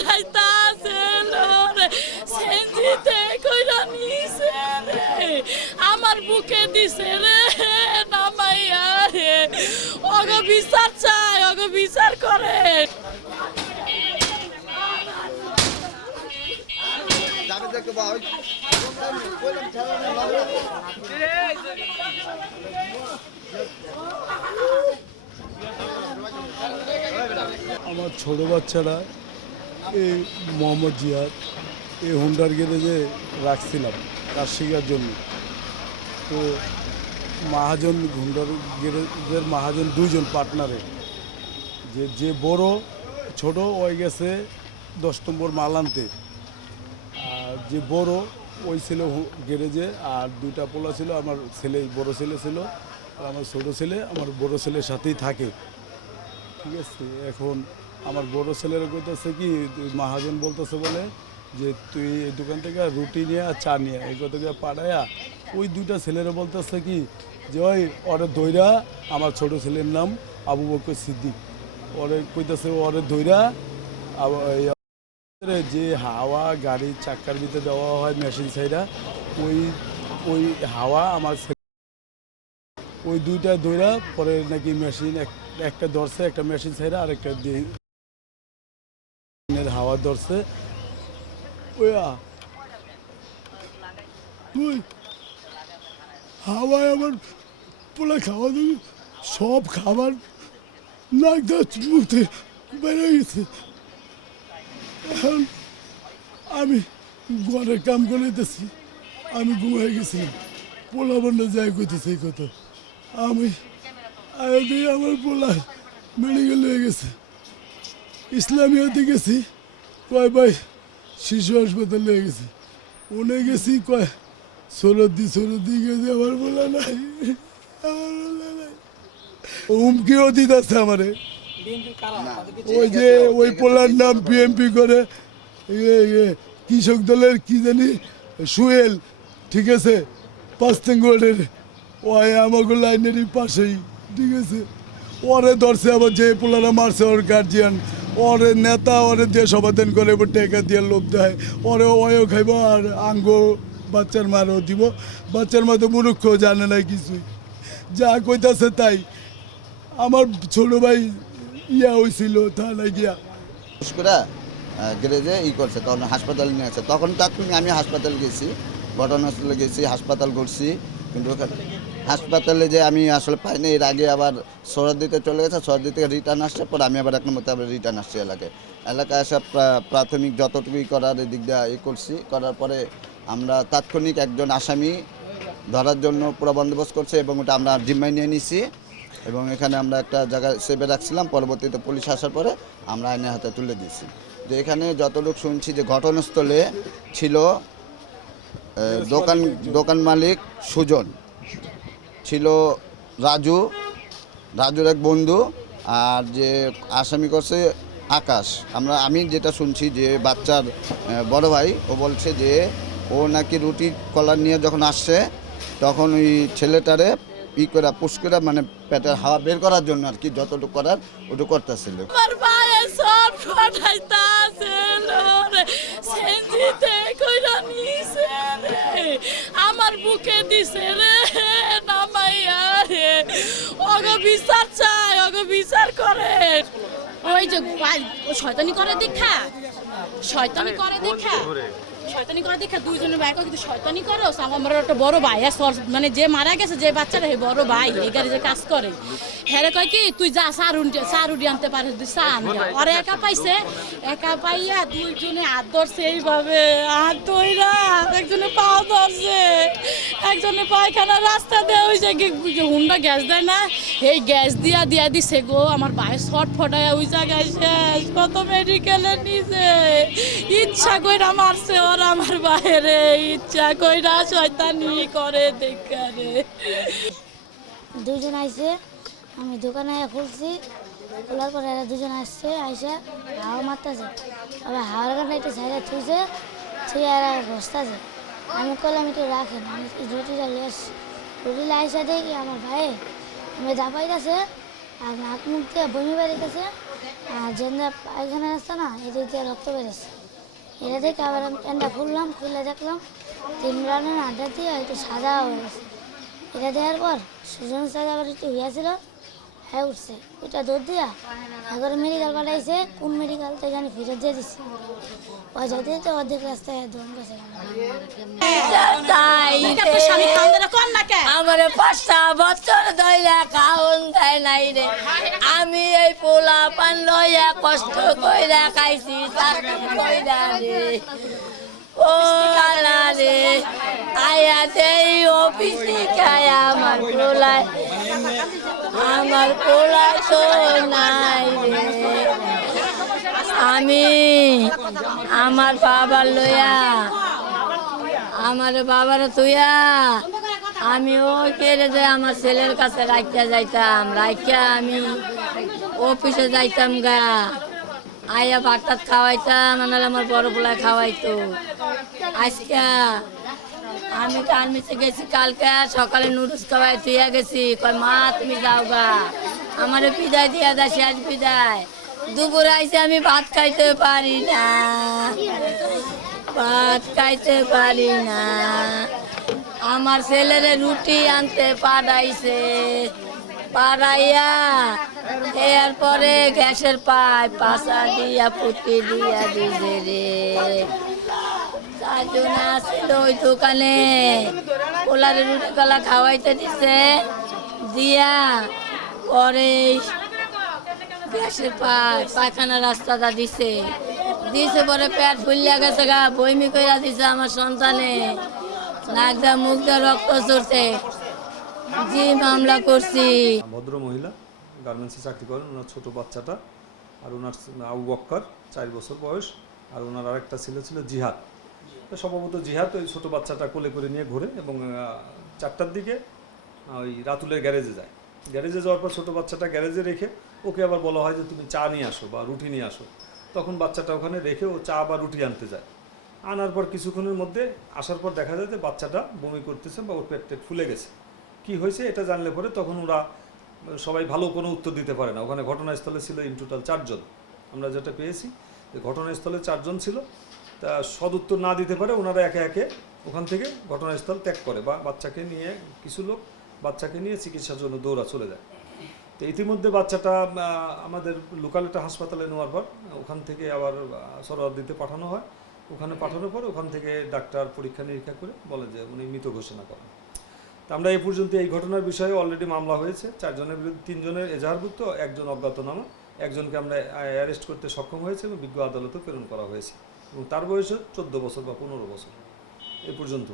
ফটাইতাছিল রে সেঞ্জিতে কইরা নিছে রে আমার বুকে দিছে রে নামাইয়া রে ওগো বিচার চাই ওগো বিচার করে আমার ছোট বাচ্চারা এই মোহাম্মদ জিয়াদ এই হুন্ডার গ্যারেজে রাখছিলাম কাজ শেখার জন্য। তো মহাজন হুন্ডার গ্যারেজের মহাজন দুইজন পার্টনারে যে বড় ছোট ওই গেছে 10 নম্বর মাল আনতে, আর যে বড় ওই ছিল গ্যারেজে, আর দুইটা পোলা ছিল, আমার ছেলে বড় ছেলে ছিল আর আমার ছোট ছেলে আমার বড় ছেলের সাথেই থাকে। ঠিক আছে, এখন আমার বড় ছেলেরা কইতেছে কি মহাজন বলতেছে বলে যে তুই এই দোকান থেকে রুটি নিয়ে আর চা নিয়ে এই কথা পাঠায়া ওই দুইটা ছেলেরা বলতেছে কি যে ওই ওরে দইরা, আমার ছোট ছেলের নাম আবু বকর সিদ্দিক, ওরে কইতেছে ওরে দইরা যে হাওয়া গাড়ির চাক্কার ভিতরে দেওয়া হয় মেশিন সাইডা, ওই হাওয়া আমার ওই দুইটা দইরা পরে নাকি মেশিন একটা ধরছে, একটা মেশিন সাইডা আর একটা হাওয়া ধরছে। ওই হাওয়ায় আমার পোলা খাওয়া দাওয়া সব খাবার নাক মুখে বেড়ে গেছে। এখন আমি ঘরের কাম করে দিতেছি, আমি ঘুমাই গেছিলাম, পোলা বন্যা যাই করতেছে এই কথা। আমি আমার পোলা মেডিকেল হয়ে গেছে, ইসলামিয়াতে গেছি, কয় ভাই শিশু হাসপাতাল হয়ে গেছে, উনি গেছি কয় সরদি গেছে, আমার পোলা নাই, আমার পোলা নাই, হুমকিও দিতেছে আমারে। ওই যে ওই পোলার নাম বিএমপি করে কৃষক দলের কি জানি সুয়েল, ঠিক আছে, 5 নং ওয়ার্ডের, ওই আমাকে লাইনেরই পাশেই, ঠিক আছে, ওরে ধরছে আবার যে পোলারা মারছে ওর গার্জিয়ান, ওরে নেতা ওরে দিয়ে সমাধান করে টেকা দিয়ে লোভ দেয়, ওরে ওয়ও খাইব আর আঙ্গ বাচ্চার মারও দিব, বাচ্চার মতো মূর্খ জানে না কিছুই, যা কইতাছে তাই। আমার ছোট ভাই ইয়া হয়েছিল থানায় গিয়া গ্যারেজে করছে, তখন হাসপাতালে নিয়ে আসে, তখন তাৎক্ষণিক আমি হাসপাতাল গেছি, ঘটনাস্থলে গেছি, হাসপাতাল করছি, কিন্তু হাসপাতালে যে আমি আসলে পাইনি। এর আগে আবার সরদিতে চলে গেছে, সরদি থেকে রিটার্ন আসছে, পর আমি আবার 1 নম্বর আবার রিটার্ন আসছি এলাকায় এসে প্রাথমিক যতটুকুই করার দিক দিয়ে করছি, করার পরে আমরা তাৎক্ষণিক একজন আসামি ধরার জন্য পুরো বন্দোবস্ত করছে এবং ওটা আমরা জিম্মায় নিয়ে নিছি এবং এখানে আমরা একটা জায়গায় সেভে রাখছিলাম। পরবর্তীতে পুলিশ আসার পরে আমরা আইনের হাতে তুলে দিয়েছি। যে এখানে যতটুকু শুনছি যে ঘটনাস্থলে ছিল দোকান মালিক সুজন, ছিল রাজুর এক বন্ধু, আর যে আসামি করছে আকাশ। আমি যেটা শুনছি যে বাচ্চার বড় ভাই ও বলছে যে ও নাকি রুটি কলার নিয়ে যখন আসছে তখন ওই ছেলেটারে করে পুশ করে মানে পেটের হাওয়া বের করার জন্য আর কি যতটুকু করার ওটুকু করতেছিল। আমার ভাইয়ে সব ফটাইতাছিল রে সেঞ্জিতে কইরা নিছে রে আমার বুকে দিছে রে নামাইয়া রে ওগো বিচার চাই ওগো বিচার করে। ওই যে শয়তানি করে দেখা দুইজনের ভাই কিন্তু শয়তানি করো। আমার একটা বড় ভাই মানে যে মারা গেছে যে বাচ্চারা বড় ভাই এই গাড়ি যে কাজ করে, হ্যাঁ কয় কি তুই যা সারুডি আনতে পারিস, তুই চা আনবি। ওরা একা পাইছে, একা পাইয়া দুইজনে হাত ধরছে এইভাবে, হাত ধইরা একজনে পা ধরছে, একজনে পায়খানা রাস্তা দেওয়া হয়েছে কি হুন্ডা গ্যাস দেয় না, এই গ্যাস দিয়া দিছে গো। আমার ভাইয়ের শর্ট ফটায় ওই জায়গায় শেষ, কত মেডিকেলে নিছে, ইচ্ছা কইরা মারছে ওরা আমার বাইরে, ইচ্ছা কইরা শয়তানি করে দেখা রে। দুজন আইছে, আমি দোকানে খুলছি, খোলার পরে এরা দুজন আসছে, আইসা হাওয়া মারতেছে, আবার হাওয়ার কারণে একটু সাইডে থুইছে, থুই এরা বসতেছে। আমি কইলাম একটু রাখেন, আমি রুটিটা নিয়ে আসছি, রুটিটা আইসা দেখি আমার ভাই আমি দাপাইতেছে আর নাক মুখ দিয়ে বমি বাড়িতেছে, আর যেটা পায়খানা রাস্তা না এদিক দিয়ে রক্ত বেড়েছে। এটা দেখে আবার আমি প্যান্টটা খুললাম, খুলে দেখলাম 3 রানের আড্ডা দিয়ে একটু সাদা হয়ে গেছে। এটা দেওয়ার পর সুজন সাদা আবার একটু হইয়াছিল, হ্যাঁ উঠছে। ওইটা দৌড় দিয়া একবার মেডিকেল পাঠাইছে, কোন মেডিকেল তো জানি ফেরত দিয়ে দিচ্ছে। পয়সা দিয়ে তো অর্ধেক রাস্তায় দোকান কাছে তোর স্বামী খাওন দেনা কর না কে? আমার 5টা বছর ধরে খাওন দেয় নাই রে। আমি এই পোলা পান লইয়া কষ্ট কইরা খাইছি, চাকরি কইরা রে। ও আল্লাহ রে, আয়া দেই অফিসে খায় আমার পোলায়, আমার পোলা তো নাই রে। আমি আমার বাবার লইয়া, আমার বাবার তুইয়া আমি ওই কেড়ে যে আমার ছেলের কাছে রাখিয়া যাইতাম, রাখিয়া আমি অফিসে যাইতাম গা, আইয়া ভাত টাত খাওয়াইতাম, আনালে আমার বড় পোলায় খাওয়াইতো। আজকে আমি গার্মেন্টসে গেছি, কালকে সকালে নুডলস খাওয়াই তুইয়া গেছি, কয় মা তুমি যাও গা, আমার বিদায় দিয়া দা, শেষ বিদায়। দুপুরে আইসে আমি ভাত খাইতে পারি না, ভাত খাইতে পারি না। আমার ছেলেরে রুটি আনতে পাঠাইছে, পাড়াইয়া এরপরে গ্যাসের পাইপ পাশা দিয়া পুটি দিয়া দিছে রে। 4 জন আসছিল ওই দোকানে, পোলারে রুটি কলা খাওয়াইতে দিছে, দিয়া পরে গ্যাসের পাইপ পায়খানা রাস্তাটা দিছে, দিছে পরে পেট ফুলিয়া গেছে গা, বইমি কইরা দিছে আমার সন্তানে, নাক দা মুখ দা রক্ত চড়ছে। জি মামলা করছি। ভদ্র মহিলা গার্মেন্টসে চাকরি করেন, ওনার ছোট বাচ্চাটা, আর ওনার আবু বক্কর 4 বছর বয়স, আর ওনার আরেকটা ছেলে ছিল জিহাদ। সম্ভবত জিহাদ ওই ছোটো বাচ্চাটা কোলে করে নিয়ে ঘোরে এবং 4টার দিকে ওই রাতুলের গ্যারেজে যায়। গ্যারেজে যাওয়ার পর ছোটো বাচ্চাটা গ্যারেজে রেখে ওকে আবার বলা হয় যে তুমি চা নিয়ে আসো বা রুটি নিয়ে আসো। তখন বাচ্চাটা ওখানে রেখে ও চা বা রুটি আনতে যায়। আনার পর কিছুক্ষণের মধ্যে আসার পর দেখা যায় যে বাচ্চাটা বমি করতেছে বা ওর পেট টেট ফুলে গেছে। কি হয়েছে এটা জানলে পরে তখন ওরা সবাই ভালো কোনো উত্তর দিতে পারে না। ওখানে ঘটনাস্থলে ছিল ইন টোটাল 4 জন। আমরা যেটা পেয়েছি যে ঘটনাস্থলে 4 জন ছিল, তা সদুত্তর না দিতে পারে ওনারা একে একে ওখান থেকে ঘটনাস্থল ত্যাগ করে বা বাচ্চাকে নিয়ে কিছু লোক বাচ্চাকে নিয়ে চিকিৎসার জন্য দৌড়া চলে যায়। তো ইতিমধ্যে বাচ্চাটা আমাদের লোকাল একটা হাসপাতালে নেওয়ার পর ওখান থেকে আবার সরোয়ারদিতে পাঠানো হয়। ওখানে পাঠানোর পর ওখান থেকে ডাক্তার পরীক্ষা নিরীক্ষা করে বলে যে উনি মৃত ঘোষণা করেন। তা আমরা এই পর্যন্ত এই ঘটনার বিষয়ে অলরেডি মামলা হয়েছে। 4 জনের বিরুদ্ধে 3 জনের এজাহারভুক্ত, 1 জন অজ্ঞাতনামা, 1 জনকে আমরা অ্যারেস্ট করতে সক্ষম হয়েছে এবং বিজ্ঞ আদালতে প্রেরণ করা হয়েছে এবং তার বয়স 14 বছর বা 15 বছর এই পর্যন্ত।